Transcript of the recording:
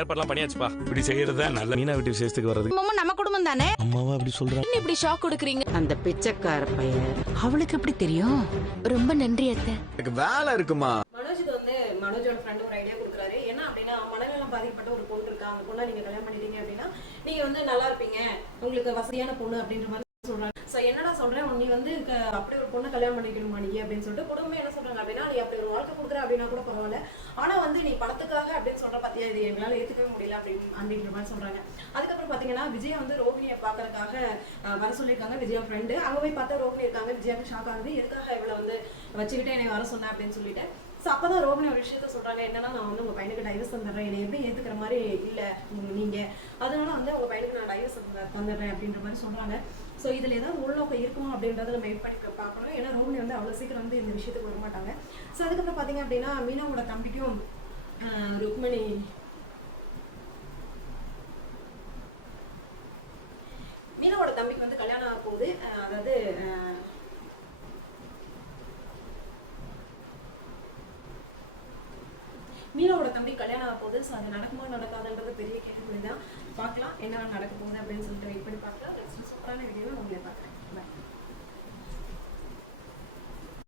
ஏற்பாடுலாம் பண்ணியாச்சுப்பா. இப்படி செய்யறதா நல்ல. மீனா வீட்டு விசேஷத்துக்கு வர்றது நம்ம குடும்பம் தானே. அம்மாவா அப்படி சொல்றா. இப்படி ஷாக் கொடுக்குறீங்க. அந்த பிச்சைக்கார பையன் அவளுக்கு எப்படி தெரியும்? ரொம்ப நன்றி அத்தை. எனக்கு வேலை இருக்குமா. மனோஜுக்கு வந்து மனோஜோட ஃப்ரெண்ட் ஒரு ஐடியா கொடுக்குறாரு. என்ன அப்படின்னா, மனநலம் பாதிக்கப்பட்ட ஒரு பொண்ணு இருக்கா, அந்த பொண்ணை நீங்க கல்யாணம் பண்ணிட்டீங்க அப்படின்னா நீங்க வந்து நல்லா இருப்பீங்க, உங்களுக்கு வசதியான பொண்ணு அப்படின்ற மாதிரி சொல்றாங்க. சோ என்னடா சொல்றேன், நீ வந்து அப்படி ஒரு பொண்ணை கல்யாணம் பண்ணிக்கணுமா நீ அப்படின்னு சொல்லிட்டு குடும்பம் என்ன சொல்றாங்க அப்படின்னா, நீ அப்படி ஒரு வாழ்க்கை கொடுக்குற அப்படின்னா கூட பரவாயில்ல, ஆனா வந்து நீ பணத்துக்காக அப்படின்னு சொல்ற பாத்தியா, இது எங்களால ஏத்துக்கவே முடியல அப்படின்ற மாதிரி சொல்றாங்க. அதுக்கப்புறம் பாத்தீங்கன்னா, விஜயா வந்து ரோகிணியை பாக்குறதுக்காக வர சொல்லியிருக்காங்க. விஜயா ஃப்ரெண்டு அங்க போய் பார்த்தா ரோகிணி இருக்காங்க. விஜயாவுக்கு ஷாக் ஆகுது, எதுக்காக இவளை வந்து வச்சுக்கிட்டே என்னை வர சொன்னேன் அப்படின்னு சொல்லிட்டு. ஸோ அப்போதான் ரோகிணி ஒரு விஷயத்த சொல்றாங்க. என்னன்னா, நான் வந்து உங்க பையனுக்கு டைவர்ஸ் தந்துடுறேன், என்னை எப்படி ஏத்துக்கிற மாதிரி இல்ல நீங்க, அதனால வந்து உங்க பையனுக்கு நான் டைவர்ஸ் தந்துடுறேன் அப்படின்ற மாதிரி சொல்றாங்க. ஸோ இதுல ஏதாவது உள்நோக்கம் இருக்குமா அப்படின்றத நம்ம வெயிட் பண்ணி பார்க்கணும். ஏன்னா ரோகிணி வந்து அவ்வளவு சீக்கிரம் வந்து இந்த விஷயத்துக்கு வர மாட்டாங்க. ஸோ அதுக்கப்புறம் பாத்தீங்க அப்படின்னா, மீனாவோட தம்பிக்கும் ருக்மணி மீனாவோட தம்பிக்கு வந்து கல்யாணம் ஆக போகுது. அதாவது மீனாவோட தம்பி கல்யாணம் ஆக போகுது. ஸோ அது நடக்குமா நடக்காதுன்றது பெரிய கேள்வி தான். பார்க்கலாம் என்ன நடக்க போகுது அப்படின்னு சொல்லிட்டு வெயிட் பண்ணி பார்க்கலாம். நெக்ஸ்ட் சூப்பரான வீடியோவை உங்களை பார்க்குறேன். பாய்.